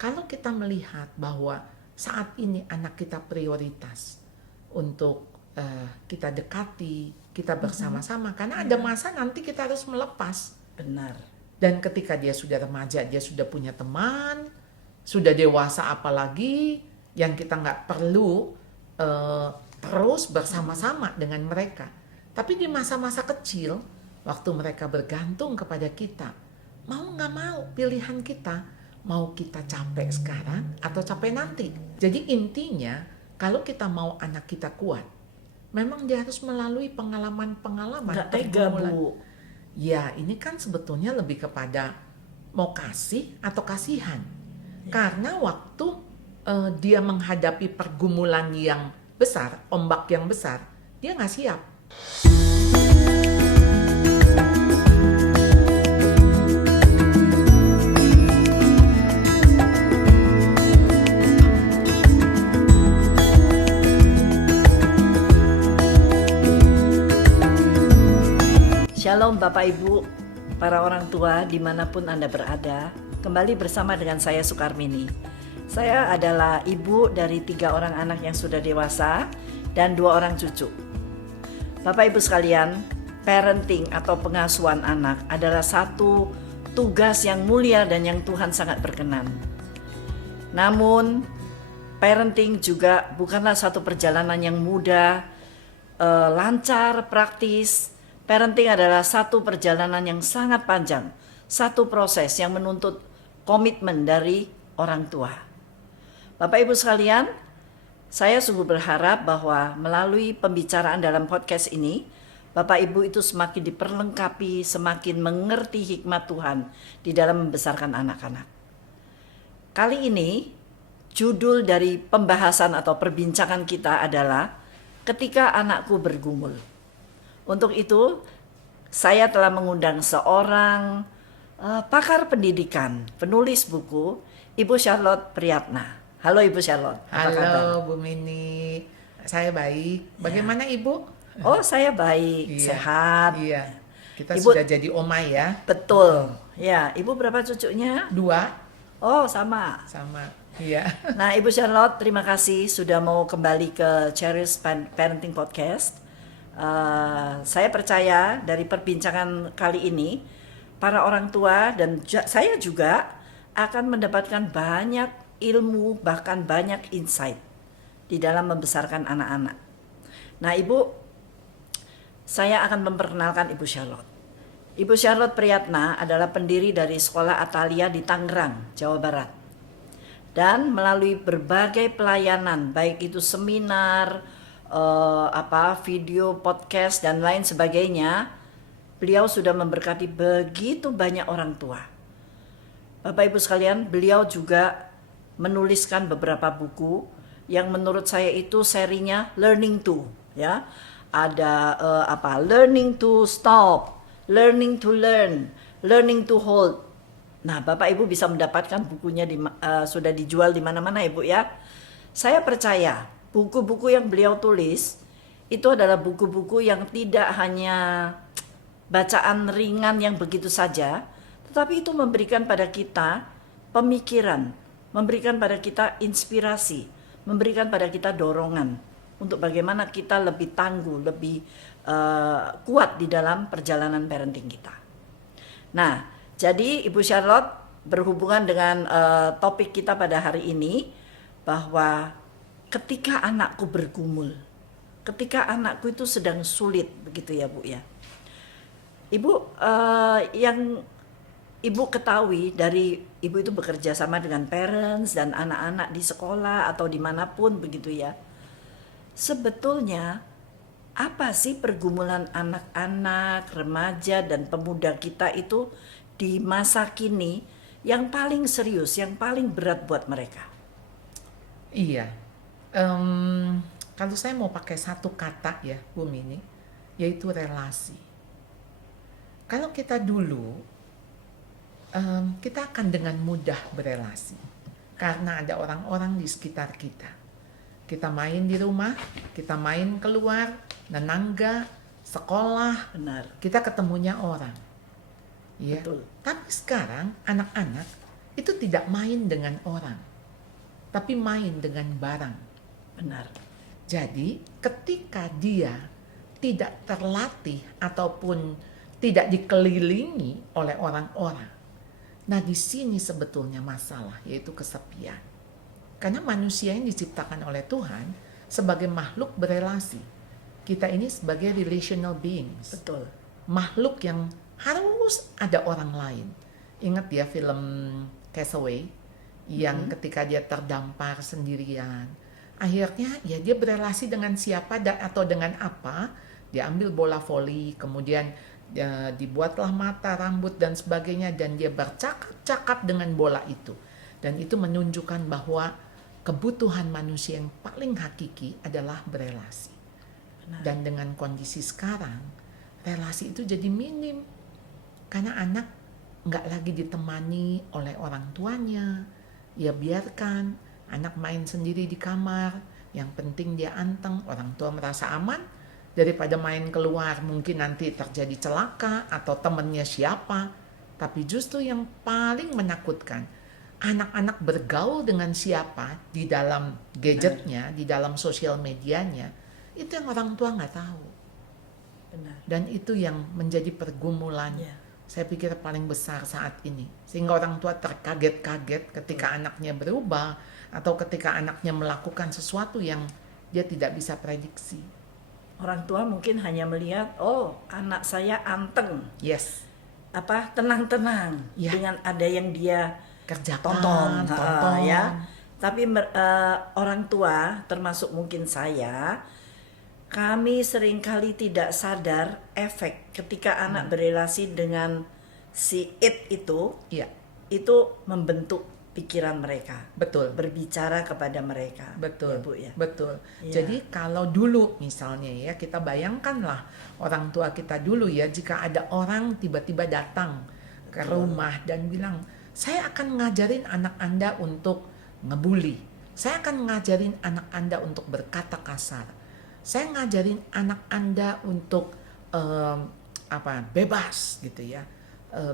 Kalau kita melihat bahwa saat ini anak kita prioritas untuk kita dekati, kita bersama-sama, karena ada masa nanti kita harus melepas. Benar. Dan ketika dia sudah remaja, dia sudah punya teman, sudah dewasa, apalagi yang kita nggak perlu terus bersama-sama dengan mereka. Tapi di masa-masa kecil, waktu mereka bergantung kepada kita, mau nggak mau pilihan kita, mau kita capek sekarang atau capek nanti. Jadi intinya, kalau kita mau anak kita kuat, memang dia harus melalui pengalaman-pengalaman. Nggak tega, pergumulan. Bu. Ya, ini kan sebetulnya lebih kepada mau kasih atau kasihan. Karena waktu dia menghadapi pergumulan yang besar, ombak yang besar, dia nggak siap. Shalom Bapak Ibu, para orang tua dimanapun Anda berada. Kembali bersama dengan saya Sukarmini. Saya adalah ibu dari 3 orang anak yang sudah dewasa dan 2 orang cucu. Bapak Ibu sekalian, parenting atau pengasuhan anak adalah satu tugas yang mulia dan yang Tuhan sangat berkenan. Namun, parenting juga bukanlah satu perjalanan yang mudah, lancar, praktis. Parenting adalah satu perjalanan yang sangat panjang, satu proses yang menuntut komitmen dari orang tua. Bapak Ibu sekalian, saya sungguh berharap bahwa melalui pembicaraan dalam podcast ini, Bapak Ibu itu semakin diperlengkapi, semakin mengerti hikmat Tuhan di dalam membesarkan anak-anak. Kali ini, judul dari pembahasan atau perbincangan kita adalah Ketika Anakku Bergumul. Untuk itu, saya telah mengundang seorang pakar pendidikan, penulis buku, Ibu Charlotte Priyatna. Halo Ibu Charlotte, apa kabar? Halo Bu Mini, saya baik. Bagaimana Ibu? Oh, saya baik, Iya, sehat. Iya, kita Ibu- sudah jadi oma ya. Betul. Ya, Ibu berapa cucunya? 2 Oh, sama. sama. Iya. Nah, Ibu Charlotte, terima kasih sudah mau kembali ke Cherish Parenting Podcast. Saya percaya dari perbincangan kali ini, para orang tua dan saya juga akan mendapatkan banyak ilmu, bahkan banyak insight di dalam membesarkan anak-anak. Nah, Ibu, saya akan memperkenalkan Ibu Charlotte. Ibu Charlotte Priyatna adalah pendiri dari Sekolah Atalia di Tangerang, Jawa Barat. Dan melalui berbagai pelayanan, baik itu seminar, video, podcast dan lain sebagainya, beliau sudah memberkati begitu banyak orang tua. Bapak Ibu sekalian, beliau juga menuliskan beberapa buku yang menurut saya itu serinya Learning to, ya. Ada Learning to Stop, Learning to Learn, Learning to Hold. Nah, Bapak Ibu bisa mendapatkan bukunya sudah dijual di mana-mana Ibu ya. Saya percaya buku-buku yang beliau tulis itu adalah buku-buku yang tidak hanya bacaan ringan yang begitu saja, tetapi itu memberikan pada kita pemikiran, memberikan pada kita inspirasi, memberikan pada kita dorongan untuk bagaimana kita lebih tangguh, lebih kuat di dalam perjalanan parenting kita. Nah, jadi Ibu Charlotte berhubungan dengan topik kita pada hari ini, bahwa ketika anakku bergumul, ketika anakku itu sedang sulit, begitu ya Bu ya. Ibu, yang Ibu ketahui dari Ibu itu bekerja sama dengan parents dan anak-anak di sekolah atau dimanapun begitu ya. Sebetulnya apa sih pergumulan anak-anak, remaja dan pemuda kita itu di masa kini yang paling serius, yang paling berat buat mereka? Iya. Kalau saya mau pakai satu kata ya, Bu Mini, yaitu relasi. Kalau kita dulu, kita akan dengan mudah berelasi karena ada orang-orang di sekitar kita. Kita main di rumah, kita main keluar, tetangga, sekolah, Benar. kita ketemunya orang. Ya. Betul. Tapi sekarang anak-anak itu tidak main dengan orang, tapi main dengan barang. Benar. Jadi ketika dia tidak terlatih ataupun tidak dikelilingi oleh orang-orang, nah di sini sebetulnya masalah, yaitu kesepian. Karena manusia yang diciptakan oleh Tuhan sebagai makhluk berelasi. Kita ini sebagai relational beings. Betul. Makhluk yang harus ada orang lain. Ingat ya film Castaway yang ketika dia terdampar sendirian. Akhirnya ya dia berelasi dengan siapa atau dengan apa. Dia ambil bola voli, kemudian ya, dibuatlah mata, rambut dan sebagainya, dan dia bercakap-cakap dengan bola itu. Dan itu menunjukkan bahwa kebutuhan manusia yang paling hakiki adalah berelasi. Benar. Dan dengan kondisi sekarang, relasi itu jadi minim. Karena anak nggak lagi ditemani oleh orang tuanya. Ya biarkan anak main sendiri di kamar. Yang penting dia anteng, orang tua merasa aman. Daripada main keluar mungkin nanti terjadi celaka atau temennya siapa. Tapi justru yang paling menakutkan, anak-anak bergaul dengan siapa di dalam gadgetnya, di dalam sosial medianya, itu yang orang tua nggak tahu. Benar. Dan itu yang menjadi pergumulan, Ya. saya pikir paling besar saat ini. Sehingga orang tua terkaget-kaget ketika anaknya berubah atau ketika anaknya melakukan sesuatu yang dia tidak bisa prediksi. Orang tua mungkin hanya melihat, oh anak saya anteng, Yes, tenang-tenang Ya. dengan ada yang dia kerjakan, tonton. ya. Tapi orang tua, termasuk mungkin saya, kami seringkali tidak sadar efek ketika anak berelasi dengan si it Iya, itu membentuk pikiran mereka, betul. berbicara kepada mereka. Betul, Ya, Bu, ya. betul. Iya. Jadi kalau dulu misalnya ya, kita bayangkanlah orang tua kita dulu ya, jika ada orang tiba-tiba datang ke rumah dan bilang, saya akan ngajarin anak Anda untuk ngebully. Saya akan ngajarin anak Anda untuk berkata kasar. Saya ngajarin anak Anda untuk bebas gitu ya.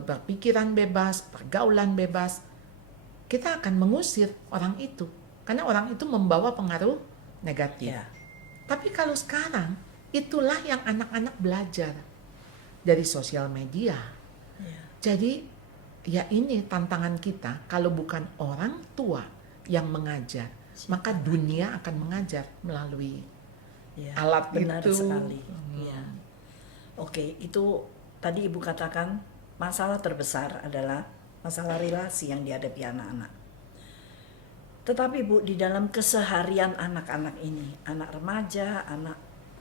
Berpikiran bebas, pergaulan bebas. Kita akan mengusir orang itu karena orang itu membawa pengaruh negatif. Ya. Tapi kalau sekarang itulah yang anak-anak belajar dari sosial media. Ya. Jadi ya ini tantangan kita, kalau bukan orang tua yang mengajar, maka dunia akan mengajar melalui Ya, alat benar itu. sekali. Ya. Oke, itu tadi Ibu katakan masalah terbesar adalah masalah relasi yang dihadapi anak-anak. Tetapi Bu, di dalam keseharian anak-anak ini, anak remaja,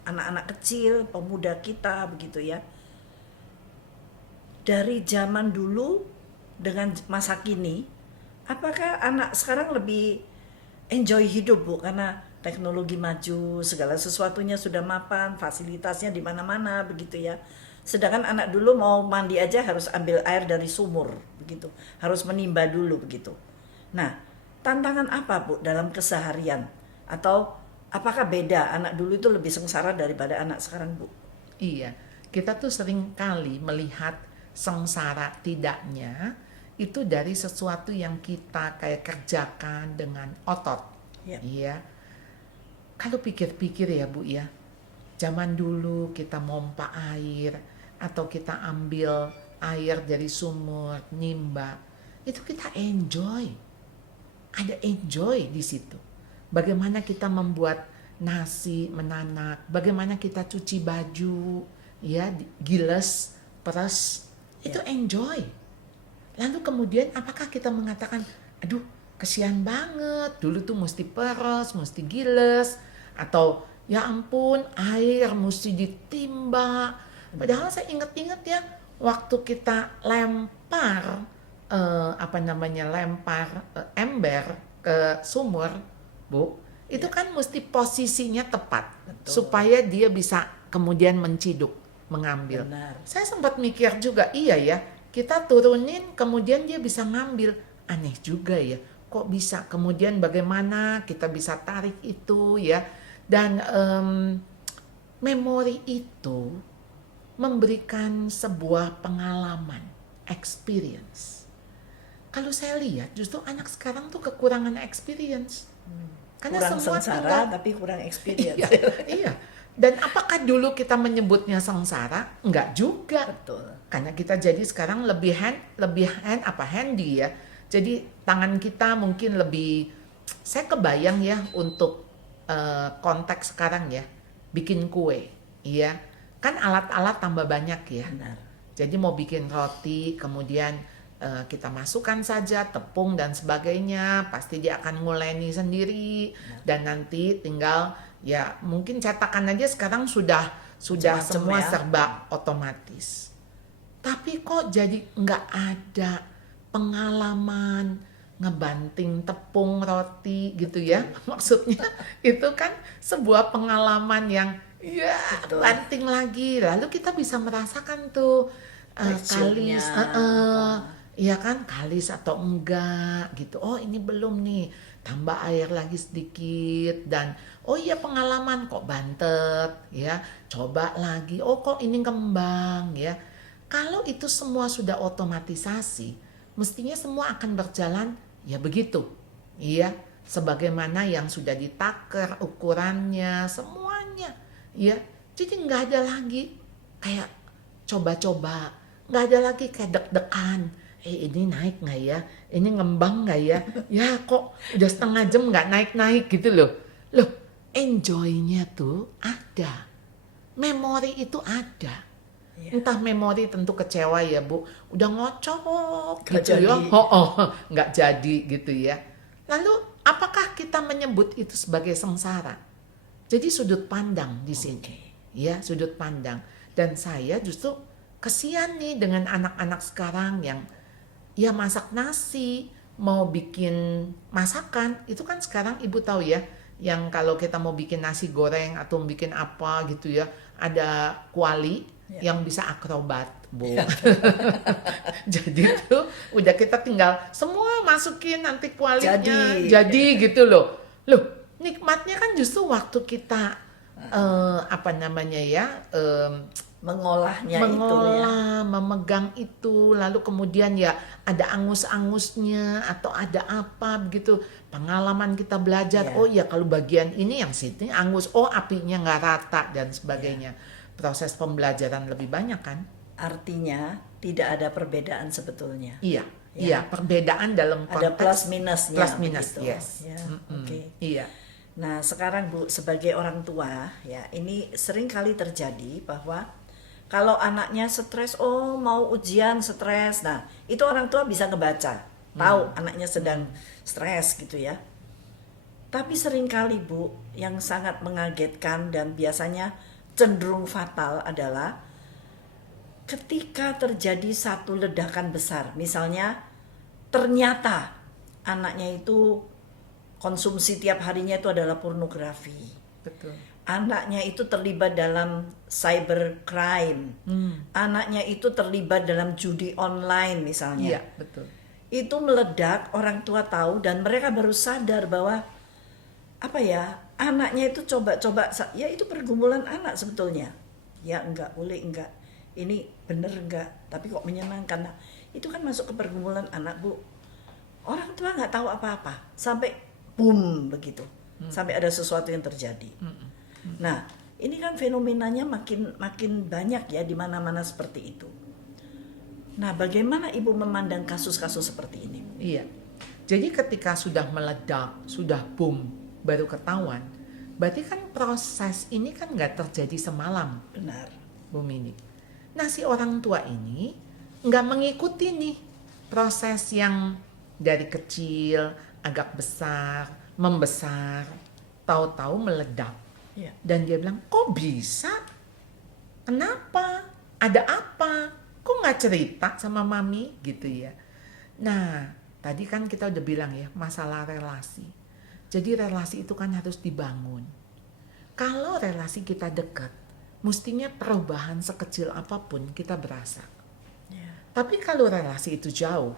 anak-anak kecil, pemuda kita begitu ya. Dari zaman dulu dengan masa kini, apakah anak sekarang lebih enjoy hidup Bu, karena teknologi maju, segala sesuatunya sudah mapan, fasilitasnya di mana-mana begitu ya. Sedangkan anak dulu mau mandi aja harus ambil air dari sumur begitu, harus menimba dulu begitu. Nah, tantangan apa Bu dalam keseharian? Atau apakah beda, anak dulu itu lebih sengsara daripada anak sekarang Bu? Iya, kita tuh sering kali melihat sengsara tidaknya itu dari sesuatu yang kita kayak kerjakan dengan otot. Ya. Iya. Kalau pikir-pikir ya Bu ya, zaman dulu kita mompa air atau kita ambil air dari sumur, nimba, itu kita enjoy. Ada enjoy di situ. Bagaimana kita membuat nasi, menanak, bagaimana kita cuci baju, ya, giles, peres, itu enjoy. Lalu kemudian apakah kita mengatakan, aduh kesian banget, dulu tuh mesti peres, mesti giles, atau ya ampun air mesti ditimba. Padahal saya ingat-ingat ya, waktu kita lempar ember ke sumur, Bu, itu kan mesti posisinya tepat. Betul. Supaya dia bisa kemudian menciduk, mengambil. Benar. Saya sempat mikir juga, iya ya, kita turunin kemudian dia bisa ngambil. Aneh juga ya, kok bisa, kemudian bagaimana kita bisa tarik itu ya. Dan memori itu memberikan sebuah pengalaman, experience. kalau saya lihat justru anak sekarang tuh kekurangan experience. Karena Kurang semua sengsara tinggal tapi kurang experience. iya, iya. Dan apakah dulu kita menyebutnya sengsara? Enggak juga. Betul. Karena kita jadi sekarang lebih handy ya. Jadi tangan kita mungkin lebih, saya kebayang ya untuk konteks sekarang ya, bikin kue, iya. Kan alat-alat tambah banyak ya. Benar. Jadi mau bikin roti, kemudian kita masukkan saja tepung dan sebagainya, pasti dia akan nguleni sendiri dan nanti tinggal ya mungkin cetakan aja sekarang sudah Macam-macam semua ya. serba otomatis. Tapi kok jadi nggak ada pengalaman ngebanting tepung roti gitu ya. Maksudnya itu kan sebuah pengalaman yang ya Betul. banting lagi. Lalu kita bisa merasakan tuh Teksturnya, kalis, iya kan kalis atau enggak gitu. Oh ini belum nih, tambah air lagi sedikit dan oh iya pengalaman kok bantet ya, coba lagi. Oh kok ini kembang ya. Kalau itu semua sudah otomatisasi, mestinya semua akan berjalan ya begitu. Iya, sebagaimana yang sudah ditaker ukurannya semuanya. Ya, jadi nggak ada lagi kayak coba-coba, nggak ada lagi kayak deg-degan. Ini naik nggak ya? Ini ngembang nggak ya? Ya kok udah setengah jam nggak naik-naik gitu loh. Loh, enjoy-nya tuh ada. Memori itu ada. Iya. Entah memori tentu kecewa ya Bu, udah ngocok Nggak gitu ya, jadi. nggak jadi gitu ya. Lalu apakah kita menyebut itu sebagai sengsara? Jadi sudut pandang di sini, ya sudut pandang. Dan saya justru kesian nih dengan anak-anak sekarang yang ya masak nasi, mau bikin masakan, itu kan sekarang ibu tahu ya, yang kalau kita mau bikin nasi goreng atau bikin apa gitu ya, ada kuali yang bisa akrobat, Bu. Jadi tuh udah kita tinggal semua masukin nanti kualinya jadi gitu loh. Loh, nikmatnya kan justru waktu kita apa namanya ya, Mengolahnya itu ya. memegang itu, lalu kemudian ya ada angus-angusnya atau ada apa begitu, pengalaman kita belajar. Iya. Oh ya kalau bagian ini yang sini angus, oh apinya nggak rata dan sebagainya. Proses pembelajaran lebih banyak kan? Artinya tidak ada perbedaan sebetulnya. Iya, Ya. iya perbedaan dalam Ada konteks plus minusnya. plus minus, begitu. yes. Ya, oke. Iya, Nah, sekarang Bu, sebagai orang tua, ya ini sering kali terjadi bahwa kalau anaknya stres, oh mau ujian stres. Nah, itu orang tua bisa ngebaca, tahu anaknya sedang stres gitu ya. Tapi sering kali Bu, yang sangat mengagetkan dan biasanya cenderung fatal adalah ketika terjadi satu ledakan besar. Misalnya ternyata anaknya itu konsumsi tiap harinya itu adalah pornografi. betul. Anaknya itu terlibat dalam cybercrime. Anaknya itu terlibat dalam judi online misalnya. Iya, betul. Itu meledak, orang tua tahu dan mereka baru sadar bahwa apa ya, anaknya itu coba-coba, ya itu pergumulan anak sebetulnya. Ya enggak boleh, enggak. Ini bener enggak, tapi kok menyenangkan. Nah, itu kan masuk ke pergumulan anak, Bu. Orang tua nggak tahu apa-apa sampai boom begitu. Sampai ada sesuatu yang terjadi. Nah, ini kan fenomenanya makin banyak ya di mana-mana seperti itu. Nah, bagaimana Ibu memandang kasus-kasus seperti ini? Iya. Jadi ketika sudah meledak, sudah boom, baru ketahuan. Berarti kan proses ini kan nggak terjadi semalam, Benar. Bu Mini. Nah si orang tua ini nggak mengikuti nih proses yang dari kecil, agak besar, membesar, tahu-tahu meledak. Ya. Dan dia bilang, kok bisa? Kenapa? Ada apa? Kok nggak cerita sama mami gitu ya? Nah, tadi kan kita udah bilang ya, masalah relasi. Jadi relasi itu kan harus dibangun. Kalau relasi kita dekat, mestinya perubahan sekecil apapun kita berasa. Ya. Tapi kalau relasi itu jauh,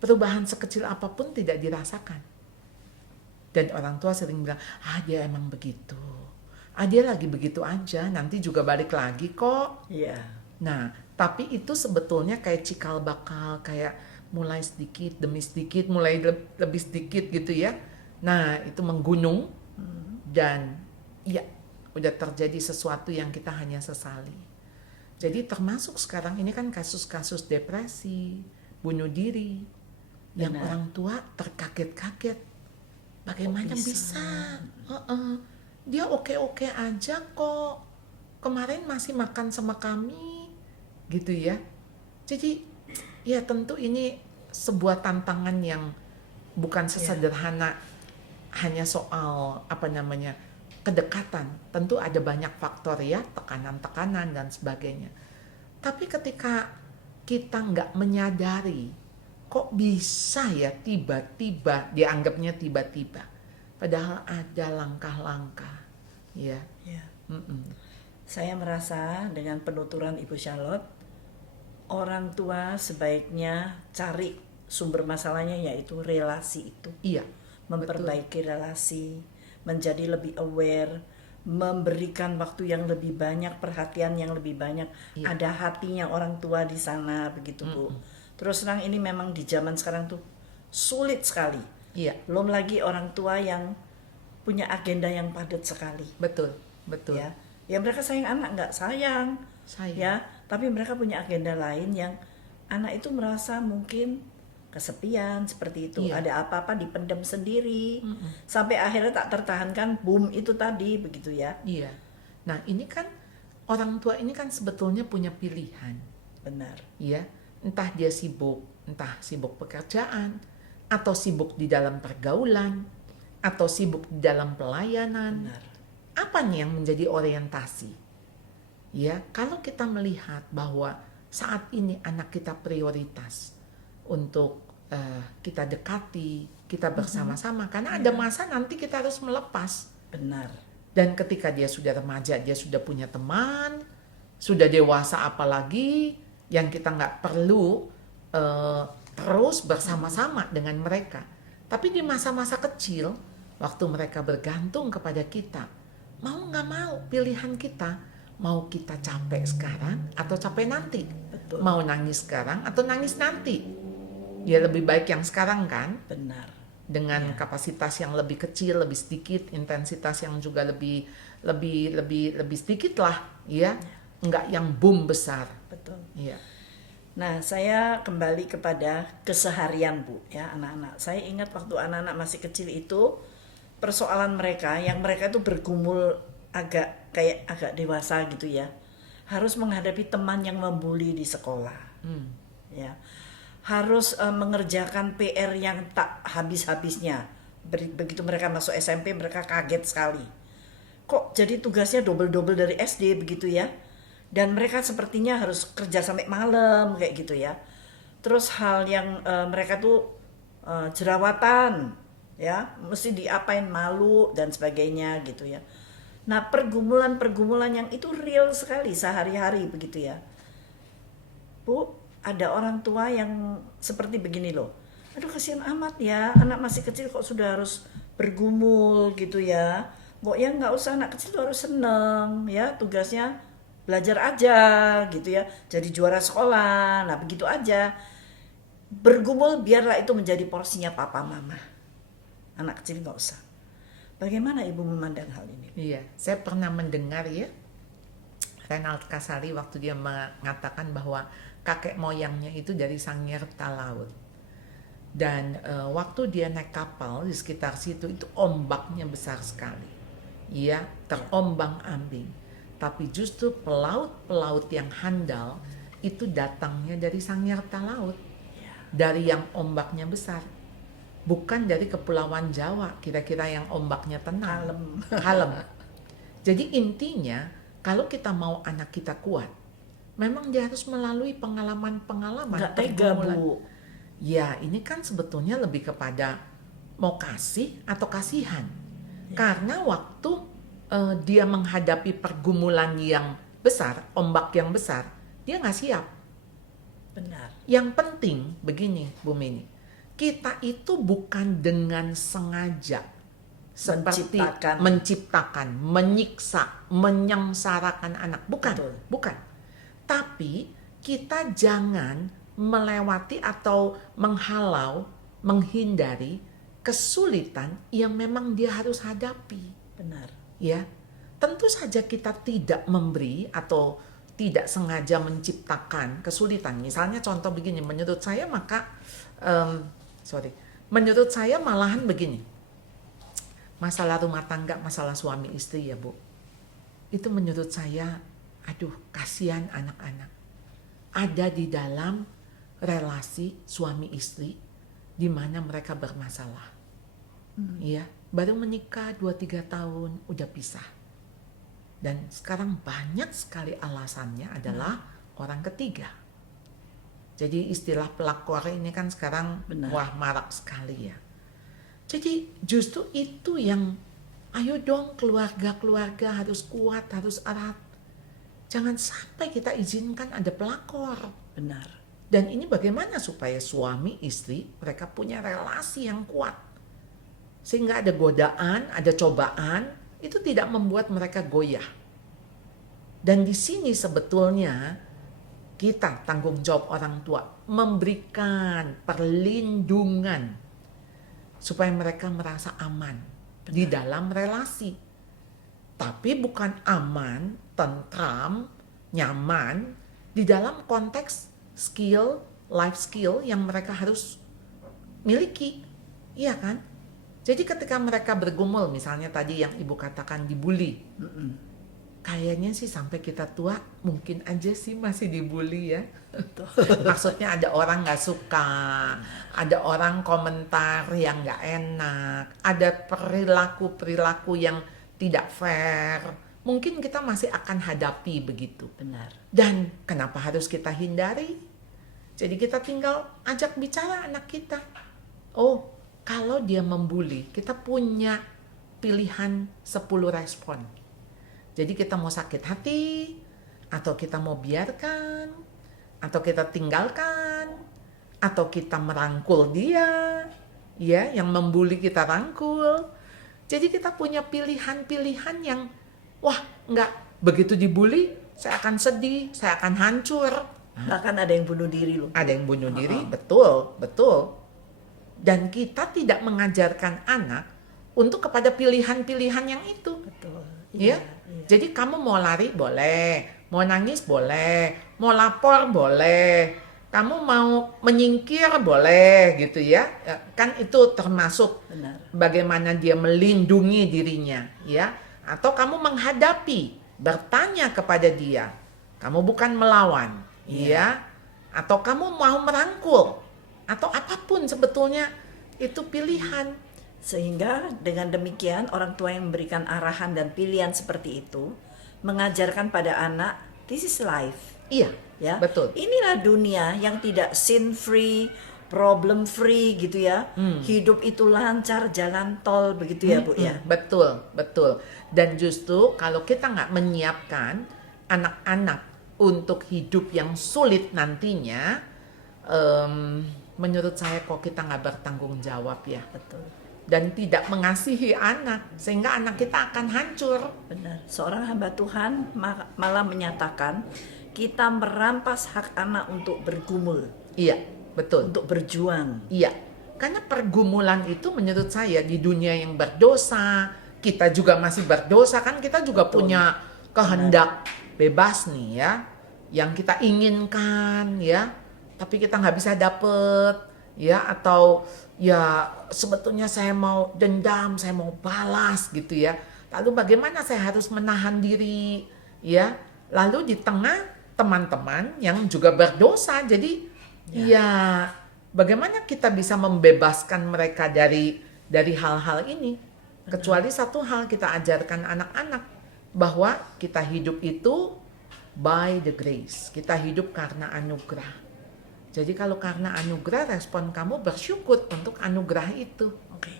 perubahan sekecil apapun tidak dirasakan. Dan orang tua sering bilang, dia emang begitu. Dia lagi begitu aja, nanti juga balik lagi kok. Iya. Nah, tapi itu sebetulnya kayak cikal bakal, kayak mulai sedikit demi sedikit, mulai lebih sedikit gitu ya. Nah, itu menggunung dan ya udah terjadi sesuatu yang kita hanya sesali. Jadi termasuk sekarang ini kan kasus-kasus depresi, bunuh diri, yang Benar. orang tua terkaget-kaget. Bagaimana Kok bisa? Dia oke-oke aja kok. Kemarin masih makan sama kami, gitu ya. Jadi ya tentu ini sebuah tantangan yang bukan sesederhana hanya soal kedekatan. Tentu ada banyak faktor ya, tekanan-tekanan dan sebagainya. Tapi ketika kita nggak menyadari, kok bisa ya tiba-tiba, dianggapnya tiba-tiba, padahal ada langkah-langkah, ya. Ya. Mm-mm. Saya merasa dengan penuturan Ibu Charlotte, orang tua sebaiknya cari sumber masalahnya, yaitu relasi itu. Iya, Memperbaiki relasi, menjadi lebih aware, memberikan waktu yang lebih banyak, perhatian yang lebih banyak. Iya. Ada hatinya orang tua di sana, begitu Bu. Terus terang ini memang di zaman sekarang tuh sulit sekali. Iya, Belum lagi orang tua yang punya agenda yang padat sekali. betul. Ya, ya mereka sayang anak nggak sayang, Saya. ya, tapi mereka punya agenda lain yang anak itu merasa mungkin kesepian seperti itu. Iya. Ada apa-apa dipendam sendiri, sampai akhirnya tak tertahankan, boom itu tadi, begitu ya. Iya. Nah, ini kan orang tua ini kan sebetulnya punya pilihan, Benar. ya. Entah dia sibuk, entah sibuk pekerjaan, atau sibuk di dalam pergaulan, atau sibuk di dalam pelayanan. Benar. Apa nih yang menjadi orientasi? Ya, kalau kita melihat bahwa saat ini anak kita prioritas untuk kita dekati, kita bersama-sama, karena ada masa nanti kita harus melepas. Benar. Dan ketika dia sudah remaja, dia sudah punya teman, sudah dewasa apalagi, yang kita nggak perlu terus bersama-sama dengan mereka. Tapi di masa-masa kecil, waktu mereka bergantung kepada kita, mau nggak mau pilihan kita, mau kita capek sekarang atau capek nanti. Betul. Mau nangis sekarang atau nangis nanti. Ya lebih baik yang sekarang kan, Benar. dengan kapasitas yang lebih kecil, lebih sedikit, intensitas yang juga lebih sedikit lah, ya, nggak yang boom besar, Betul. ya. Nah, saya kembali kepada keseharian Bu, ya anak-anak. Saya ingat waktu anak-anak masih kecil itu, persoalan mereka yang mereka itu bergumul agak dewasa gitu ya, harus menghadapi teman yang membuli di sekolah, ya, harus mengerjakan PR yang tak habis-habisnya. Begitu mereka masuk SMP, mereka kaget sekali. Kok jadi tugasnya double-double dari SD begitu ya? Dan mereka sepertinya harus kerja sampai malam kayak gitu ya. Terus hal yang mereka tuh jerawatan ya, mesti diapain, malu dan sebagainya gitu ya. Nah, pergumulan-pergumulan yang itu real sekali sehari-hari begitu ya. Bu, ada orang tua yang seperti begini loh. Aduh kasihan amat ya, anak masih kecil kok sudah harus bergumul gitu ya. Kok ya nggak usah, anak kecil tuh harus seneng ya, tugasnya belajar aja gitu ya, jadi juara sekolah, nah begitu aja. Bergumul biarlah itu menjadi porsinya papa mama, anak kecil nggak usah. Bagaimana ibu memandang hal ini? Iya, saya pernah mendengar ya, Renald Kasali waktu dia mengatakan bahwa kakek moyangnya itu dari Sangirta Laut. Dan waktu dia naik kapal di sekitar situ, itu ombaknya besar sekali. Iya, terombang-ambing. Tapi justru pelaut-pelaut yang handal itu datangnya dari Sangirta Laut. Dari yang ombaknya besar. Bukan dari Kepulauan Jawa, kira-kira yang ombaknya tenang. Kalem. Jadi intinya, kalau kita mau anak kita kuat, memang dia harus melalui pengalaman-pengalaman. Nggak tega Bu. Ya, ini kan sebetulnya lebih kepada mau kasih atau kasihan. Karena waktu dia menghadapi pergumulan yang besar, ombak yang besar, dia nggak siap. Benar. Yang penting begini, Bu Mini, kita itu bukan dengan sengaja seperti menciptakan, menyiksa, menyengsarakan anak, bukan, Betul. bukan. Tapi kita jangan melewati atau menghalau, menghindari kesulitan yang memang dia harus hadapi. Benar. Ya, tentu saja kita tidak memberi atau tidak sengaja menciptakan kesulitan. Misalnya contoh begini, menurut saya menurut saya malahan begini, masalah rumah tangga, masalah suami istri ya Bu, itu menurut saya, aduh kasihan anak-anak ada di dalam relasi suami istri di mana mereka bermasalah. Ya, baru menikah 2-3 tahun udah pisah. Dan sekarang banyak sekali alasannya adalah orang ketiga. Jadi istilah pelakor ini kan sekarang Benar. wah marak sekali ya. Jadi justru itu yang ayo dong keluarga-keluarga harus kuat, harus erat. Jangan sampai kita izinkan ada pelakor. Benar. Dan ini bagaimana supaya suami istri mereka punya relasi yang kuat. Sehingga ada godaan, ada cobaan, itu tidak membuat mereka goyah. Dan di sini sebetulnya kita tanggung jawab orang tua memberikan perlindungan supaya mereka merasa aman di dalam relasi. Tapi bukan aman, tentram, nyaman di dalam konteks skill, life skill yang mereka harus miliki. Iya kan? Jadi ketika mereka bergumul, misalnya tadi yang Ibu katakan dibully, kayaknya sih sampai kita tua mungkin aja sih masih dibully ya. Maksudnya ada orang gak suka, ada orang komentar yang gak enak, ada perilaku-perilaku yang tidak fair. Mungkin kita masih akan hadapi begitu. Benar. Dan kenapa harus kita hindari? Jadi kita tinggal ajak bicara anak kita. Oh, kalau dia membuli, kita punya pilihan 10 respon. Jadi kita mau sakit hati, atau kita mau biarkan, atau kita tinggalkan, atau kita merangkul dia, ya, yang membuli kita rangkul. Jadi kita punya pilihan-pilihan yang, wah, enggak, begitu dibuli, saya akan sedih, saya akan hancur. Bahkan ada yang bunuh diri loh. Ada yang bunuh diri, betul. Dan kita tidak mengajarkan anak untuk kepada pilihan-pilihan yang itu. Betul. Ya? Jadi kamu mau lari boleh, mau nangis boleh, mau lapor boleh, kamu mau menyingkir boleh gitu ya. Kan itu termasuk Benar. bagaimana dia melindungi dirinya ya. Atau kamu menghadapi, bertanya kepada dia. Kamu bukan melawan, ya. Atau kamu mau merangkul atau apapun sebetulnya itu pilihan. Sehingga dengan demikian orang tua yang memberikan arahan dan pilihan seperti itu mengajarkan pada anak, this is life. Iya, Ya, betul. inilah dunia yang tidak sin free, problem free gitu ya. Hidup itu lancar, jalan tol begitu ya Bu ya. Betul. Dan justru kalau kita nggak menyiapkan anak-anak untuk hidup yang sulit nantinya, menurut saya kok kita nggak bertanggung jawab ya. Betul. Dan tidak mengasihi anak, sehingga anak kita akan hancur. Benar. Seorang hamba Tuhan malah menyatakan kita merampas hak anak untuk bergumul, Iya, betul. untuk berjuang. Iya, karena pergumulan itu menurut saya di dunia yang berdosa, kita juga masih berdosa kan, kita juga punya kehendak bebas nih ya, yang kita inginkan ya, tapi kita nggak bisa dapet ya, atau ya sebetulnya saya mau dendam, saya mau balas gitu ya. Lalu bagaimana saya harus menahan diri ya, lalu di tengah teman-teman yang juga berdosa, jadi ya bagaimana kita bisa membebaskan mereka dari hal-hal ini? Kecuali satu hal, kita ajarkan anak-anak bahwa kita hidup itu by the grace. Kita hidup karena anugerah. Jadi kalau karena anugerah, respon kamu bersyukur untuk anugerah itu. Oke.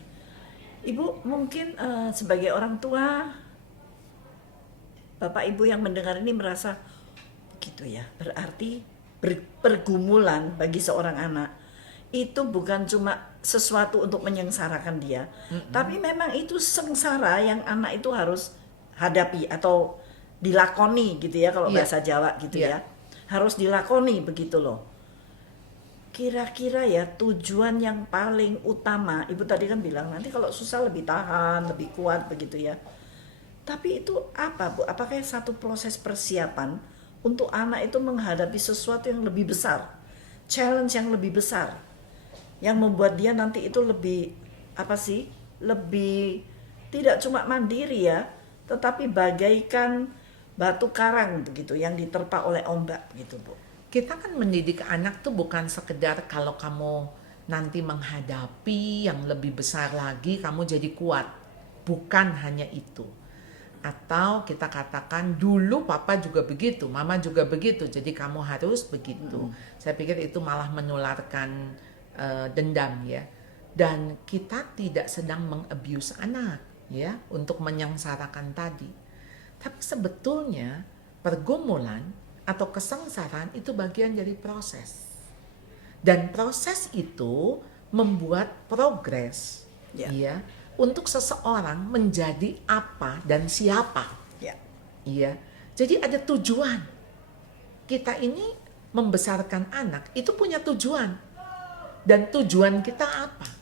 Ibu mungkin sebagai orang tua, Bapak Ibu yang mendengar ini merasa gitu ya. Berarti pergumulan bagi seorang anak itu bukan cuma sesuatu untuk menyengsarakan dia, tapi memang itu sengsara yang anak itu harus hadapi atau dilakoni gitu ya, kalau bahasa Jawa gitu ya. Harus dilakoni begitu loh. kira-kira ya tujuan yang paling utama, Ibu tadi kan bilang nanti kalau susah lebih tahan, lebih kuat begitu ya. Tapi itu apa Bu? Apakah satu proses persiapan untuk anak itu menghadapi sesuatu yang lebih besar, challenge yang lebih besar, yang membuat dia nanti itu lebih apa sih? Lebih tidak cuma mandiri ya, tetapi bagaikan batu karang begitu yang diterpa oleh ombak gitu Bu. Kita kan mendidik anak tuh bukan sekedar kalau kamu nanti menghadapi yang lebih besar lagi kamu jadi kuat. Bukan hanya itu. Atau kita katakan dulu papa juga begitu, mama juga begitu, jadi kamu harus begitu. Saya pikir itu malah menularkan dendam ya. Dan kita tidak sedang mengabuse anak ya untuk menyengsarakan tadi. Tapi sebetulnya pergumulan atau kesengsaraan itu bagian dari proses. Dan proses itu membuat progres ya untuk seseorang menjadi apa dan siapa. Ya. Iya. Jadi ada tujuan. Kita ini membesarkan anak itu punya tujuan. Dan tujuan kita apa?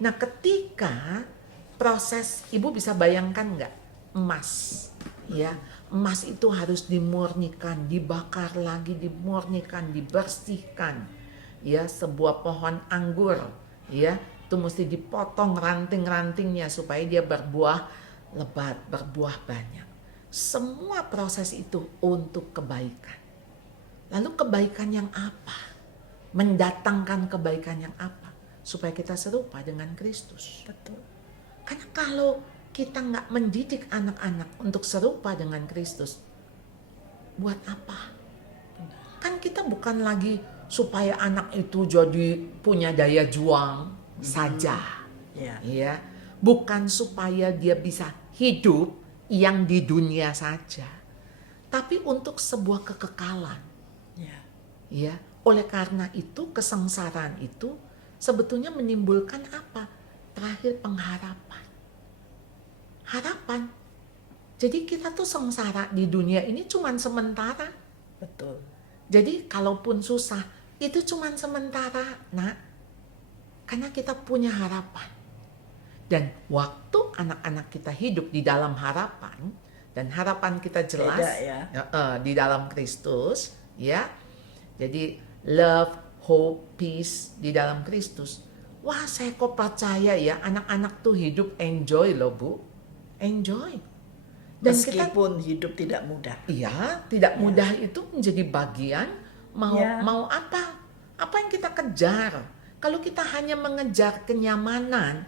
Nah, ketika proses, Ibu bisa bayangkan nggak emas, ya emas itu harus dimurnikan, dibakar lagi, dimurnikan, dibersihkan, ya sebuah pohon anggur, ya itu mesti dipotong ranting-rantingnya supaya dia berbuah lebat, berbuah banyak. Semua proses itu untuk kebaikan. Lalu kebaikan yang apa? Mendatangkan kebaikan yang apa? Supaya kita serupa dengan Kristus. Betul. Karena kalau kita nggak mendidik anak-anak untuk serupa dengan Kristus, buat apa? Kan kita bukan lagi supaya anak itu jadi punya daya juang saja, ya. Bukan supaya dia bisa hidup yang di dunia saja, tapi untuk sebuah kekekalan, ya. Oleh karena itu kesengsaraan itu sebetulnya menimbulkan apa? Terakhir pengharapan. Harapan. Jadi kita tuh sengsara di dunia ini cuman sementara. Betul. Jadi kalaupun susah itu cuman sementara, Nak. Karena kita punya harapan. Dan waktu anak-anak kita hidup di dalam harapan, dan harapan kita jelas di dalam Kristus, ya. Jadi love, hope, peace di dalam Kristus. Wah, saya kok percaya ya anak-anak tuh hidup enjoy loh Bu. Enjoy. Dan meskipun hidup tidak mudah. Iya, tidak mudah itu menjadi bagian mau apa? Apa yang kita kejar? Kalau kita hanya mengejar kenyamanan,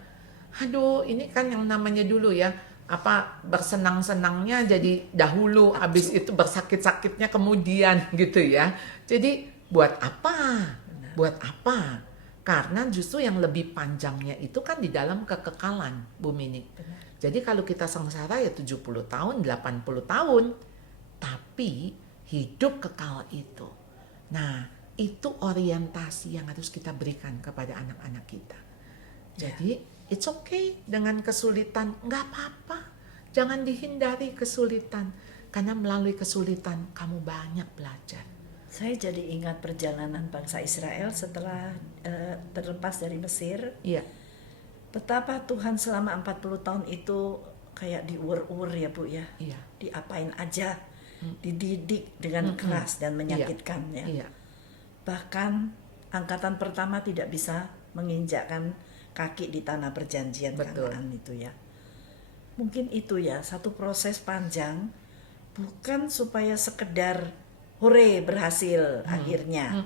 aduh ini kan yang namanya dulu ya, apa bersenang-senangnya jadi dahulu, habis itu bersakit-sakitnya kemudian gitu ya. Jadi buat apa? Buat apa? Karena justru yang lebih panjangnya itu kan di dalam kekekalan, Bu Mini. Jadi kalau kita sengsara ya 70 tahun, 80 tahun. Tapi hidup kekal itu. Nah, itu orientasi yang harus kita berikan kepada anak-anak kita. Jadi, it's okay dengan kesulitan. Nggak apa-apa. Jangan dihindari kesulitan. Karena melalui kesulitan, kamu banyak belajar. Saya jadi ingat perjalanan bangsa Israel setelah terlepas dari Mesir. Iya. Betapa Tuhan selama 40 tahun itu kayak diur-ur ya Bu ya. Iya. Diapain aja, dididik dengan keras dan menyakitkan ya. Iya. Bahkan angkatan pertama tidak bisa menginjakkan kaki di tanah perjanjian Kanaan itu ya. Mungkin itu ya satu proses panjang, bukan supaya sekedar hore berhasil akhirnya.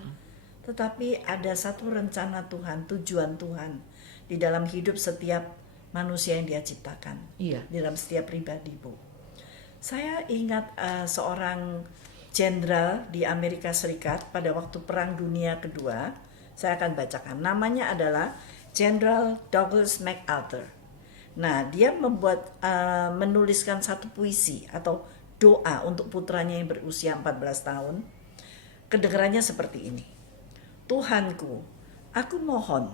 Tetapi ada satu rencana Tuhan, tujuan Tuhan di dalam hidup setiap manusia yang Dia ciptakan. Iya. Di dalam setiap pribadi, Bu. Saya ingat seorang jenderal di Amerika Serikat pada waktu Perang Dunia Kedua. Saya akan bacakan. Namanya adalah Jenderal Douglas MacArthur. Nah, dia menuliskan satu puisi atau doa untuk putranya yang berusia 14 tahun. Kedengarannya seperti ini. Tuhanku, aku mohon,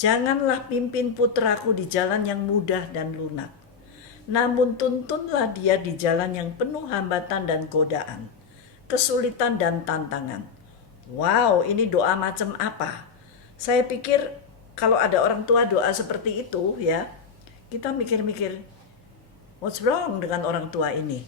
janganlah pimpin putraku di jalan yang mudah dan lunak. Namun tuntunlah dia di jalan yang penuh hambatan dan godaan, kesulitan dan tantangan. Wow, ini doa macam apa? Saya pikir kalau ada orang tua doa seperti itu ya, kita mikir-mikir, what's wrong dengan orang tua ini?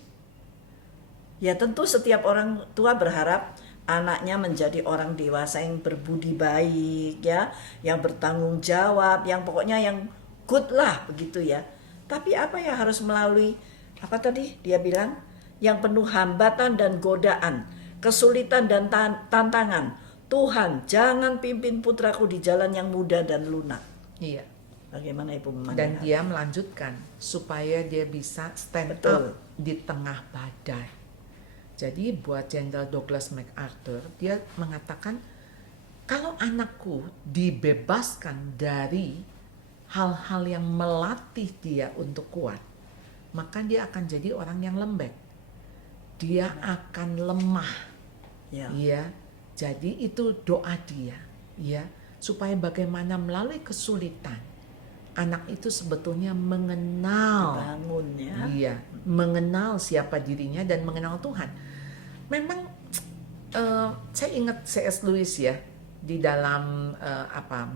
Ya tentu setiap orang tua berharap anaknya menjadi orang dewasa yang berbudi baik ya, yang bertanggung jawab, yang pokoknya yang good lah begitu ya. Tapi apa yang harus melalui apa tadi dia bilang? Yang penuh hambatan dan godaan, kesulitan dan tantangan. Tuhan, jangan pimpin putraku di jalan yang mudah dan lunak. Iya. Bagaimana Ibu Dan memandang? dia melanjutkan supaya dia bisa stand Betul. up di tengah badai. Jadi buat Jenderal Douglas MacArthur, dia mengatakan kalau anakku dibebaskan dari hal-hal yang melatih dia untuk kuat, maka dia akan jadi orang yang lembek. Dia akan lemah. Ya. Ya. Jadi itu doa dia, ya, supaya bagaimana melalui kesulitan anak itu sebetulnya mengenal, Bangun ya. iya, mengenal siapa dirinya dan mengenal Tuhan. Memang saya ingat C.S. Lewis ya di dalam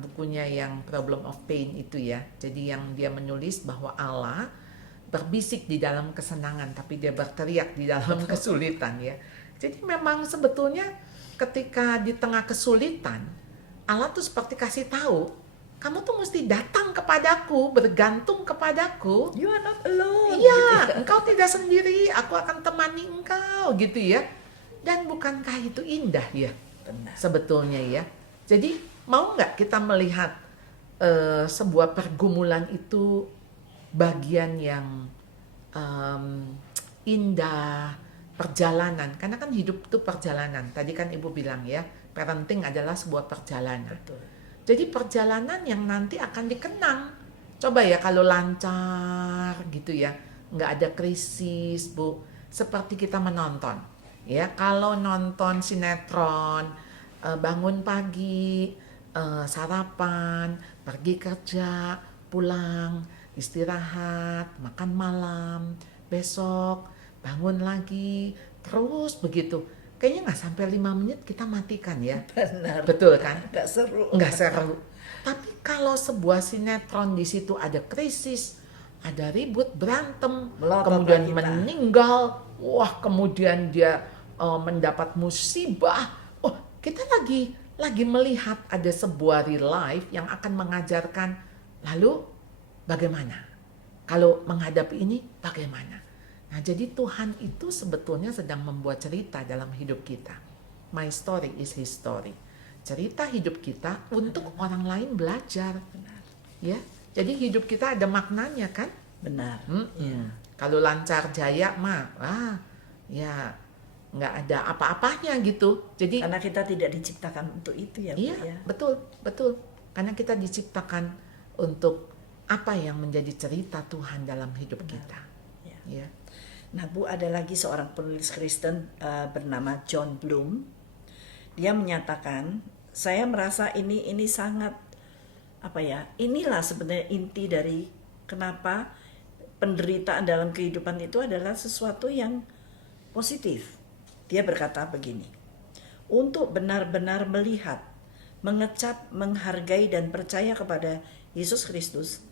bukunya yang Problem of Pain itu ya. Jadi yang dia menulis bahwa Allah berbisik di dalam kesenangan tapi dia berteriak di dalam kesulitan ya. Jadi memang sebetulnya ketika di tengah kesulitan Allah tuh seperti kasih tahu, kamu tuh mesti datang kepadaku, bergantung kepadaku. You are not alone. Iya, engkau tidak sendiri, aku akan temani engkau gitu ya. Dan bukankah itu indah ya? Benar. Sebetulnya ya. Jadi mau nggak kita melihat sebuah pergumulan itu bagian yang indah, perjalanan. Karena kan hidup itu perjalanan. Tadi kan Ibu bilang ya, parenting adalah sebuah perjalanan. Betul. Jadi perjalanan yang nanti akan dikenang. Coba ya kalau lancar gitu ya, nggak ada krisis Bu. Seperti kita menonton. Ya, kalau nonton sinetron, bangun pagi, sarapan, pergi kerja, pulang, istirahat, makan malam, besok bangun lagi, terus begitu. Kayaknya nggak sampai 5 menit kita matikan ya. Benar. Betul kan? Nggak seru. Nggak seru. Tapi kalau sebuah sinetron di situ ada krisis, ada ribut, berantem, Melotot kemudian kita. meninggal, wah kemudian dia mendapat musibah. Oh, kita lagi melihat ada sebuah real life yang akan mengajarkan lalu bagaimana? Kalau menghadapi ini bagaimana? Nah, jadi Tuhan itu sebetulnya sedang membuat cerita dalam hidup kita. My story is his story. Cerita hidup kita untuk orang lain belajar. Ya, jadi hidup kita ada maknanya kan? Benar. Ya. Kalau lancar jaya mah, ya nggak ada apa-apanya gitu. Jadi Karena kita tidak diciptakan untuk itu ya, Bu, iya, ya. betul. Karena kita diciptakan untuk apa yang menjadi cerita Tuhan dalam hidup kita. Ya. Ya. Nah, Bu, ada lagi seorang penulis Kristen bernama John Bloom. Dia menyatakan, saya merasa ini sangat inilah sebenarnya inti dari kenapa penderitaan dalam kehidupan itu adalah sesuatu yang positif. Dia berkata begini, untuk benar-benar melihat, mengecap, menghargai dan percaya kepada Yesus Kristus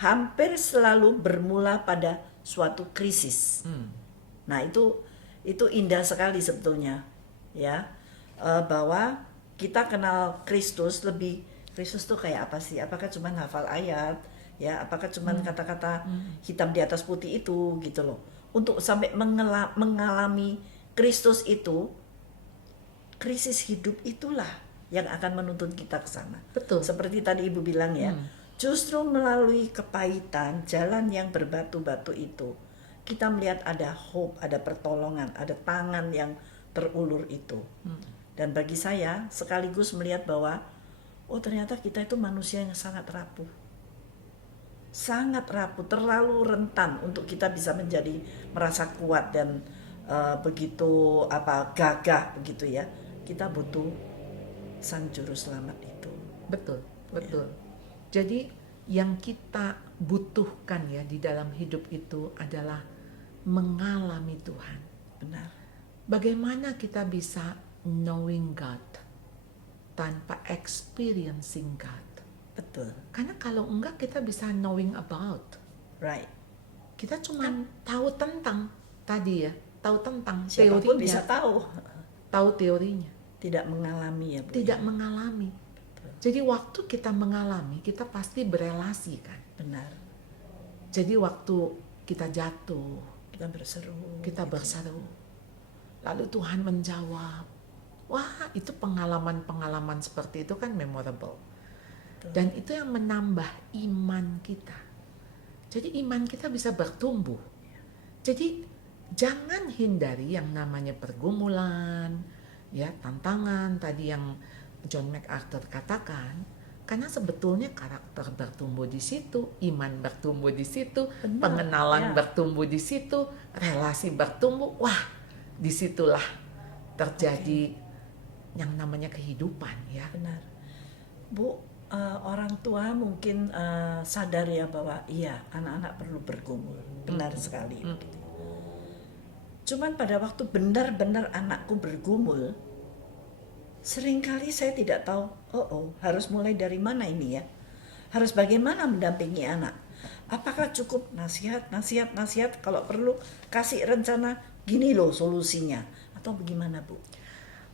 hampir selalu bermula pada suatu krisis. Nah, itu indah sekali sebetulnya ya. Bahwa kita kenal Kristus lebih, Kristus tuh kayak apa sih? Apakah cuma hafal ayat ya? Apakah cuma kata-kata hitam di atas putih itu gitu loh. Untuk sampai mengalami Kristus itu, krisis hidup itulah yang akan menuntun kita ke sana. Betul. Seperti tadi Ibu bilang ya, justru melalui kepahitan, jalan yang berbatu-batu itu, kita melihat ada hope, ada pertolongan, ada tangan yang terulur itu. Dan bagi saya sekaligus melihat bahwa oh ternyata kita itu manusia yang sangat rapuh. Sangat rapuh, terlalu rentan untuk kita bisa menjadi merasa kuat dan begitu gagah begitu ya. Kita butuh Sang Juru Selamat itu. Betul. Jadi yang kita butuhkan ya di dalam hidup itu adalah mengalami Tuhan. Benar. Bagaimana kita bisa knowing God tanpa experiencing God. Betul. Karena kalau enggak kita bisa knowing about. Right. Kita cuma tahu tentang tadi ya, tahu tentang Siapapun teorinya, bisa tahu, teorinya, tidak mengalami ya Bu. tidak mengalami. Jadi waktu kita mengalami, kita pasti berelasi kan. Benar. Jadi waktu kita jatuh, Kita berseru. kita berseru, lalu Tuhan menjawab. Wah, itu pengalaman-pengalaman seperti itu kan memorable. Dan itu yang menambah iman kita. Jadi iman kita bisa bertumbuh. Jadi jangan hindari yang namanya pergumulan, ya, tantangan tadi yang John MacArthur katakan, karena sebetulnya karakter bertumbuh di situ, iman bertumbuh di situ, Benar, pengenalan ya. bertumbuh di situ, relasi bertumbuh. Wah, disitulah terjadi yang namanya kehidupan, ya. Benar. Bu, orang tua mungkin sadar ya bahwa iya anak-anak perlu bergumul. Benar sekali. Cuman pada waktu benar-benar anakku bergumul, seringkali saya tidak tahu, harus mulai dari mana ini ya? Harus bagaimana mendampingi anak? Apakah cukup nasihat, kalau perlu kasih rencana, gini loh solusinya. Atau bagaimana Bu?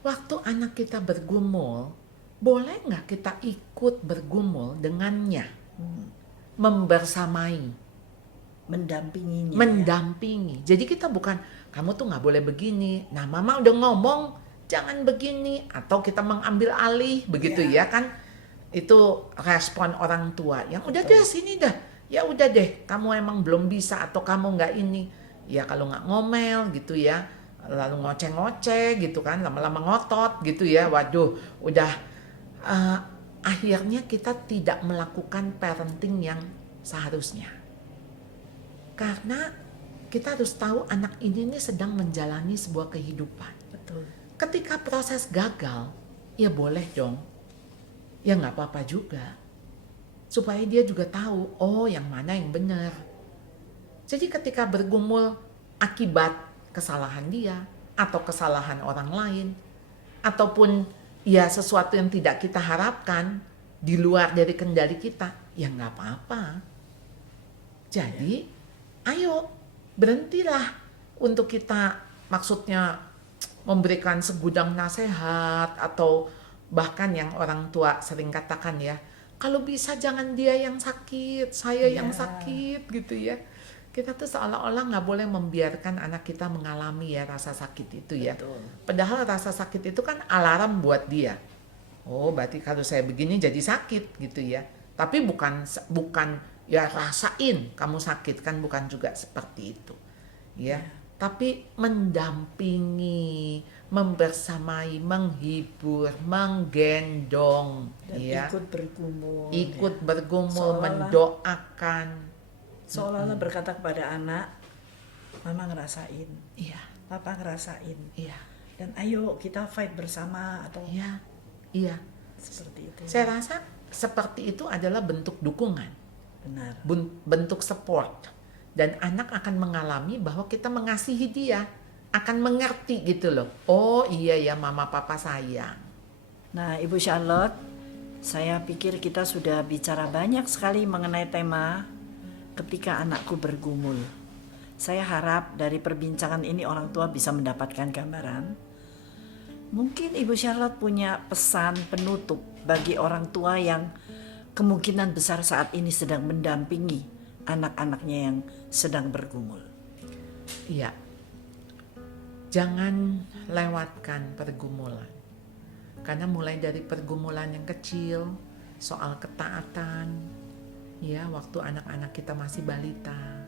Waktu anak kita bergumul, boleh nggak kita ikut bergumul dengannya? Membersamai, Mendampinginya. Ya? mendampingi. Jadi kita bukan, kamu tuh nggak boleh begini. Nah, mama udah ngomong, jangan begini. Atau kita mengambil alih, begitu ya kan? Itu respon orang tua. Yang udah deh sini dah. Ya udah deh, kamu emang belum bisa atau kamu nggak ini. Ya kalau nggak ngomel gitu ya. Lalu ngoceh-ngoceh gitu kan, lama-lama ngotot gitu ya. Waduh, udah akhirnya kita tidak melakukan parenting yang seharusnya. Karena kita harus tahu anak ini sedang menjalani sebuah kehidupan. Betul. Ketika proses gagal, ya boleh dong. Ya nggak apa-apa juga. Supaya dia juga tahu, yang mana yang benar. Jadi ketika bergumul akibat kesalahan dia, atau kesalahan orang lain, ataupun ya sesuatu yang tidak kita harapkan, di luar dari kendali kita, ya nggak apa-apa. Jadi, ayo berhentilah untuk kita maksudnya memberikan segudang nasihat atau bahkan yang orang tua sering katakan ya, kalau bisa jangan dia yang sakit, saya yang sakit gitu ya. Kita tuh seolah-olah nggak boleh membiarkan anak kita mengalami ya rasa sakit itu ya. Betul. Padahal rasa sakit itu kan alarm buat dia. Oh, berarti kalau saya begini jadi sakit gitu ya. Tapi bukan ya rasain kamu sakit kan, bukan juga seperti itu. Ya. Tapi mendampingi, membersamai, menghibur, menggendong, Dan ya. ikut bergumul. Ikut ya. bergumul, Seolah-olah- mendoakan. Seolah-olah berkata kepada anak, mama ngerasain, Iya, papa ngerasain. iya, Dan ayo kita fight bersama atau iya, iya. seperti itu. Saya rasa seperti itu adalah bentuk dukungan, Benar. bentuk support. Dan anak akan mengalami bahwa kita mengasihi dia, akan mengerti gitu loh. Oh iya ya, mama papa sayang. Nah, Ibu Charlotte, saya pikir kita sudah bicara banyak sekali mengenai tema ketika anakku bergumul. Saya harap dari perbincangan ini orang tua bisa mendapatkan gambaran. Mungkin Ibu Charlotte punya pesan penutup bagi orang tua yang kemungkinan besar saat ini sedang mendampingi anak-anaknya yang sedang bergumul. Iya. Jangan lewatkan pergumulan. Karena mulai dari pergumulan yang kecil, soal ketaatan, ya waktu anak-anak kita masih balita,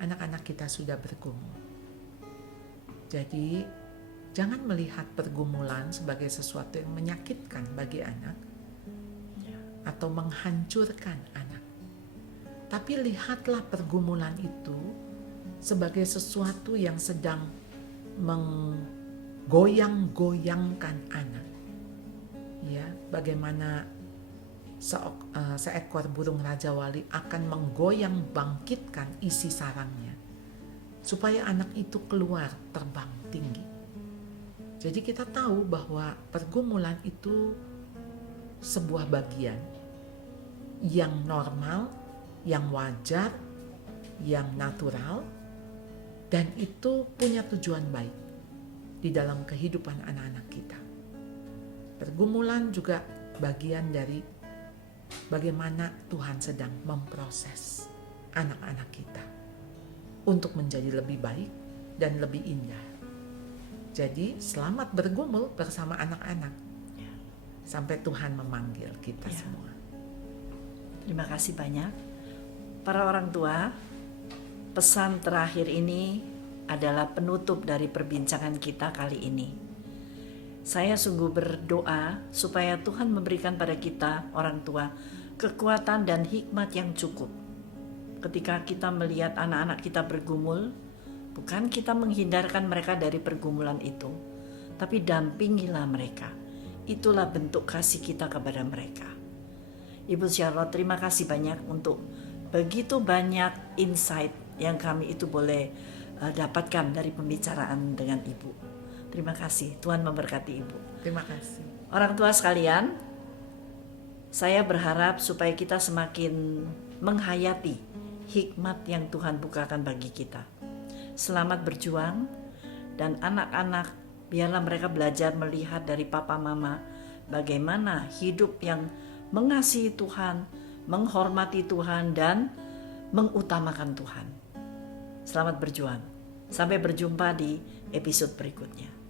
anak-anak kita sudah bergumul. Jadi jangan melihat pergumulan sebagai sesuatu yang menyakitkan bagi anak atau menghancurkan anak. Tapi lihatlah pergumulan itu sebagai sesuatu yang sedang menggoyang-goyangkan anak. Ya, bagaimana seekor burung Raja Wali akan menggoyang bangkitkan isi sarangnya supaya anak itu keluar terbang tinggi. Jadi kita tahu bahwa pergumulan itu sebuah bagian yang normal, yang wajar, yang natural, dan itu punya tujuan baik di dalam kehidupan anak-anak kita. Pergumulan juga bagian dari bagaimana Tuhan sedang memproses anak-anak kita untuk menjadi lebih baik dan lebih indah. Jadi selamat bergumul bersama anak-anak sampai Tuhan memanggil kita semua. Terima kasih banyak. Para orang tua, pesan terakhir ini adalah penutup dari perbincangan kita kali ini. Saya sungguh berdoa supaya Tuhan memberikan pada kita, orang tua, kekuatan dan hikmat yang cukup. Ketika kita melihat anak-anak kita bergumul, bukan kita menghindarkan mereka dari pergumulan itu, tapi dampingilah mereka. Itulah bentuk kasih kita kepada mereka. Ibu Charlotte, terima kasih banyak untuk begitu banyak insight yang kami itu boleh dapatkan dari pembicaraan dengan Ibu. Terima kasih, Tuhan memberkati Ibu. Terima kasih. Orang tua sekalian, saya berharap supaya kita semakin menghayati hikmat yang Tuhan bukakan bagi kita. Selamat berjuang, dan anak-anak biarlah mereka belajar melihat dari papa mama bagaimana hidup yang mengasihi Tuhan, menghormati Tuhan, dan mengutamakan Tuhan. Selamat berjuang. Sampai berjumpa di episode berikutnya.